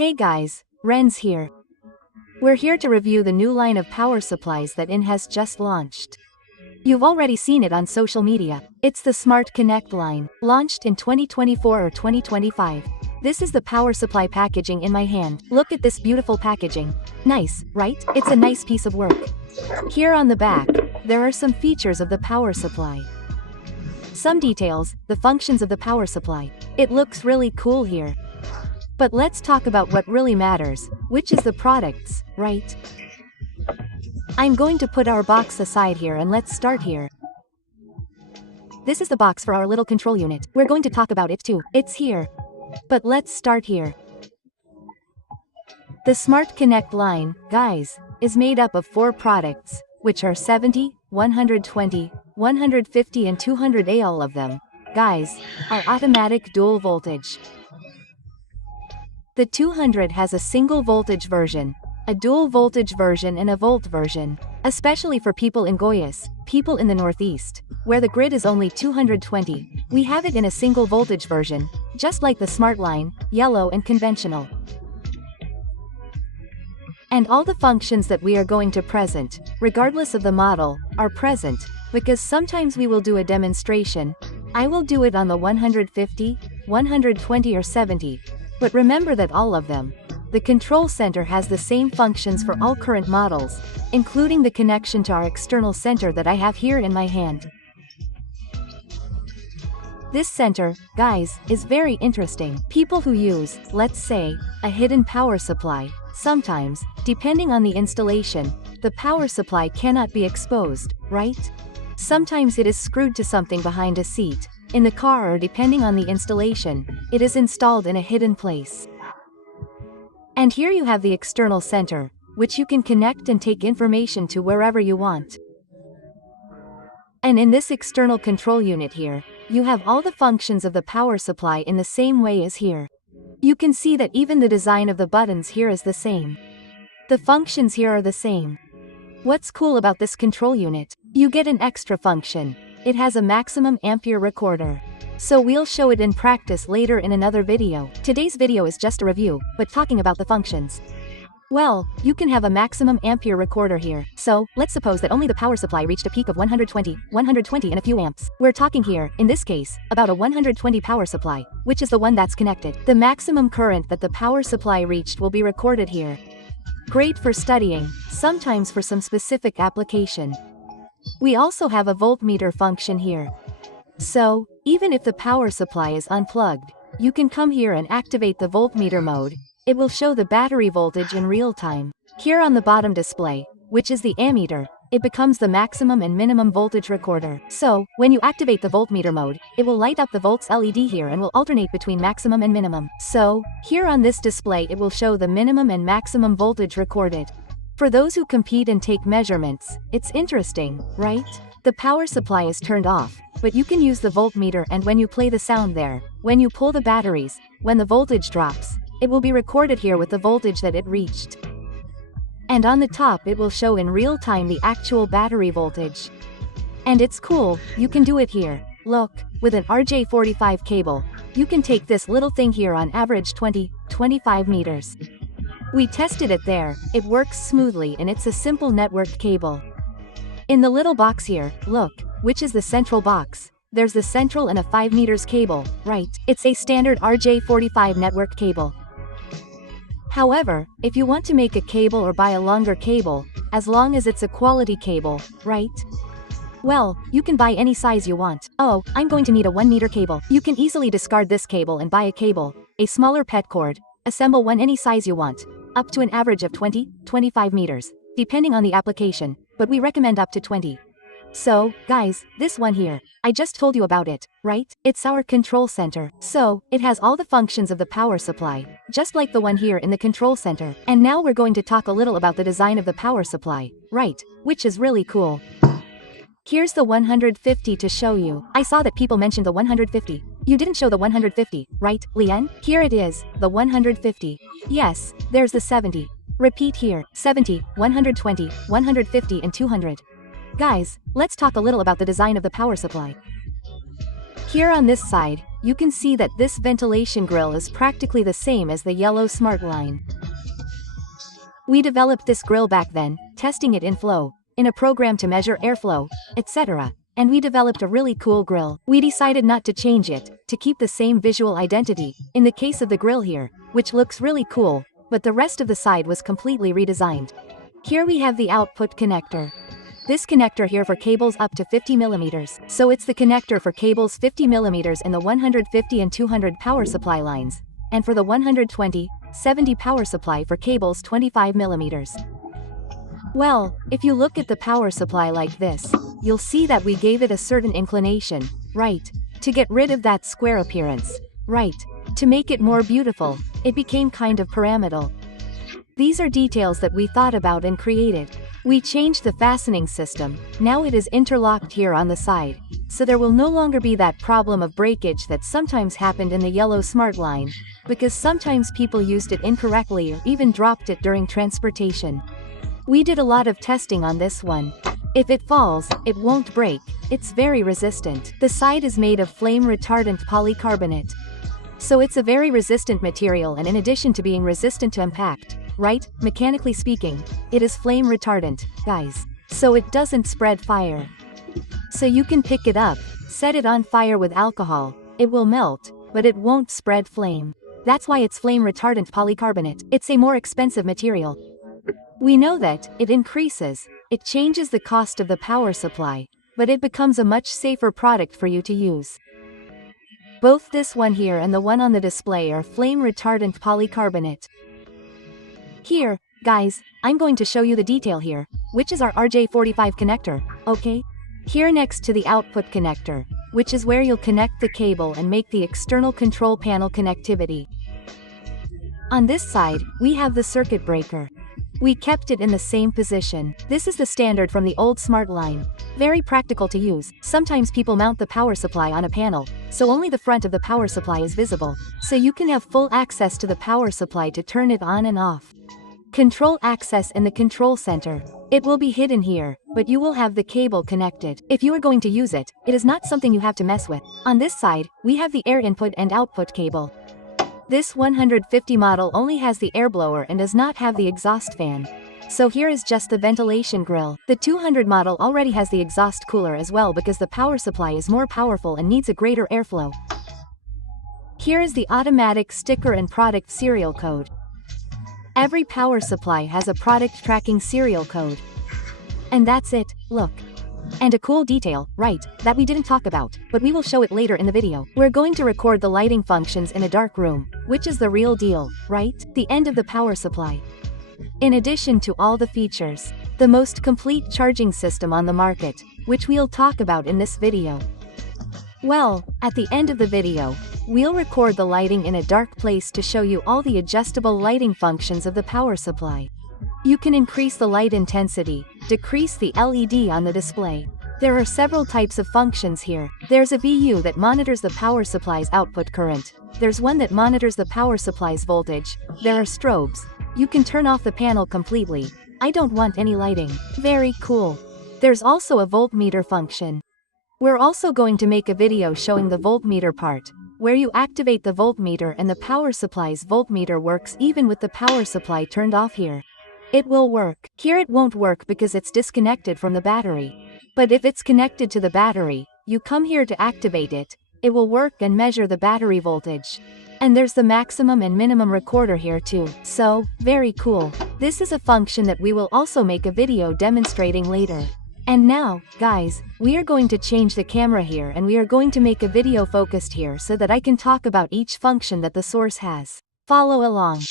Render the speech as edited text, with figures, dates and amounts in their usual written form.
Hey guys, Ren's here. We're here to review the new line of power supplies that IN has just launched. You've already seen it on social media. It's the Smart Connect line, launched in 2024 or 2025. This is the power supply packaging in my hand. Look at this beautiful packaging. Nice, right? It's a nice piece of work. Here on the back, there are some features of the power supply. Some details, the functions of the power supply. It looks really cool here. But let's talk about what really matters, which is the products, right? I'm going to put our box aside here and let's start here. This is the box for our little control unit. We're going to talk about it too. It's here. But let's start here. The Smart Connect line, guys, is made up of 4 products, which are 70, 120, 150 and 200A. All of them, guys, are automatic dual voltage. The 200 has a single voltage version, a dual voltage version and a volt version, especially for people in Goiás, people in the Northeast, where the grid is only 220, we have it in a single voltage version, just like the Smart line, yellow and conventional. And all the functions that we are going to present, regardless of the model, are present, because sometimes we will do a demonstration. I will do it on the 150, 120 or 70. But remember that all of them, the control center has the same functions for all current models, including the connection to our external center that I have here in my hand. This center, guys, is very interesting. People who use, let's say, a hidden power supply, sometimes, depending on the installation, the power supply cannot be exposed, right? Sometimes it is screwed to something behind a seat, in the car, or depending on the installation, it is installed in a hidden place. And here you have the external center, which you can connect and take information to wherever you want. And in this external control unit here, you have all the functions of the power supply in the same way as here. You can see that even the design of the buttons here is the same. The functions here are the same. What's cool about this control unit? You get an extra function. It has a maximum ampere recorder. So we'll show it in practice later in another video. Today's video is just a review, but talking about the functions. Well, you can have a maximum ampere recorder here. So, let's suppose that only the power supply reached a peak of 120 and a few amps. We're talking here, in this case, about a 120 power supply, which is the one that's connected. The maximum current that the power supply reached will be recorded here. Great for studying, sometimes for some specific application. We also have a voltmeter function here. So, even if the power supply is unplugged, you can come here and activate the voltmeter mode. It will show the battery voltage in real time. Here on the bottom display, which is the ammeter, it becomes the maximum and minimum voltage recorder. So, when you activate the voltmeter mode, it will light up the volts LED here and will alternate between maximum and minimum. So, here on this display it will show the minimum and maximum voltage recorded. For those who compete and take measurements, it's interesting, right? The power supply is turned off, but you can use the voltmeter, and when you play the sound there, when you pull the batteries, when the voltage drops, it will be recorded here with the voltage that it reached. And on the top it will show in real time the actual battery voltage. And it's cool, you can do it here. Look, with an RJ45 cable, you can take this little thing here on average 20-25 meters. We tested it there, it works smoothly and it's a simple networked cable. In the little box here, look, which is the central box, there's the central and a 5 meters cable, right? It's a standard RJ45 network cable. However, if you want to make a cable or buy a longer cable, as long as it's a quality cable, right? Well, you can buy any size you want. Oh, I'm going to need a 1 meter cable. You can easily discard this cable and buy a cable, a smaller pet cord, assemble one any size you want, up to an average of 20-25 meters, depending on the application, but we recommend up to 20. So, guys, this one here, I just told you about it, right? It's our control center. So, it has all the functions of the power supply, just like the one here in the control center. And now we're going to talk a little about the design of the power supply, right? Which is really cool. Here's the 150 to show you. I saw that people mentioned the 150. You didn't show the 150, right, Lien? Here it is, the 150. Yes, there's the 70. Repeat here, 70, 120, 150 and 200. Guys, let's talk a little about the design of the power supply. Here on this side, you can see that this ventilation grill is practically the same as the yellow smart line. We developed this grill back then, testing it in flow, in a program to measure airflow, etc. And we developed a really cool grill. We decided not to change it, to keep the same visual identity, in the case of the grill here, which looks really cool, but the rest of the side was completely redesigned. Here we have the output connector. This connector here for cables up to 50 millimeters. So it's the connector for cables 50 millimeters in the 150 and 200 power supply lines, and for the 120, 70 power supply for cables 25 millimeters. Well, if you look at the power supply like this, you'll see that we gave it a certain inclination, right? To get rid of that square appearance, right? To make it more beautiful, it became kind of pyramidal. These are details that we thought about and created. We changed the fastening system, now it is interlocked here on the side, so there will no longer be that problem of breakage that sometimes happened in the yellow smart line, because sometimes people used it incorrectly or even dropped it during transportation. We did a lot of testing on this one. If it falls, it won't break, it's very resistant. The side is made of flame retardant polycarbonate. So it's a very resistant material, and in addition to being resistant to impact, right, mechanically speaking, it is flame retardant, guys. So it doesn't spread fire. So you can pick it up, set it on fire with alcohol, it will melt, but it won't spread flame. That's why it's flame retardant polycarbonate. It's a more expensive material. We know that it increases, it changes the cost of the power supply, but it becomes a much safer product for you to use. Both this one here and the one on the display are flame retardant polycarbonate. Here, guys, I'm going to show you the detail here, which is our RJ45 connector, okay? Here next to the output connector, which is where you'll connect the cable and make the external control panel connectivity. On this side, we have the circuit breaker. We kept it in the same position. This is the standard from the old smart line. Very practical to use. Sometimes people mount the power supply on a panel, so only the front of the power supply is visible, so you can have full access to the power supply to turn it on and off. Control access in the control center. It will be hidden here, but you will have the cable connected. If you are going to use it, it is not something you have to mess with. On this side, we have the air input and output cable. This 150 model only has the air blower and does not have the exhaust fan. So here is just the ventilation grill. The 200 model already has the exhaust cooler as well because the power supply is more powerful and needs a greater airflow. Here is the automatic sticker and product serial code. Every power supply has a product tracking serial code. And that's it, look. And a cool detail, right, that we didn't talk about, but we will show it later in the video. We're going to record the lighting functions in a dark room, which is the real deal, right? The end of the power supply. In addition to all the features, the most complete charging system on the market, which we'll talk about in this video. Well, at the end of the video, we'll record the lighting in a dark place to show you all the adjustable lighting functions of the power supply. You can increase the light intensity, decrease the LED on the display. There are several types of functions here. There's a VU that monitors the power supply's output current. There's one that monitors the power supply's voltage. There are strobes. You can turn off the panel completely. I don't want any lighting. Very cool. There's also a voltmeter function. We're also going to make a video showing the voltmeter part, where you activate the voltmeter and the power supply's voltmeter works even with the power supply turned off here. It will work. Here it won't work because it's disconnected from the battery. But if it's connected to the battery, you come here to activate it, it will work and measure the battery voltage. And there's the maximum and minimum recorder here too. So, very cool. This is a function that we will also make a video demonstrating later. And now, guys, we are going to change the camera here and we are going to make a video focused here so that I can talk about each function that the source has. Follow along.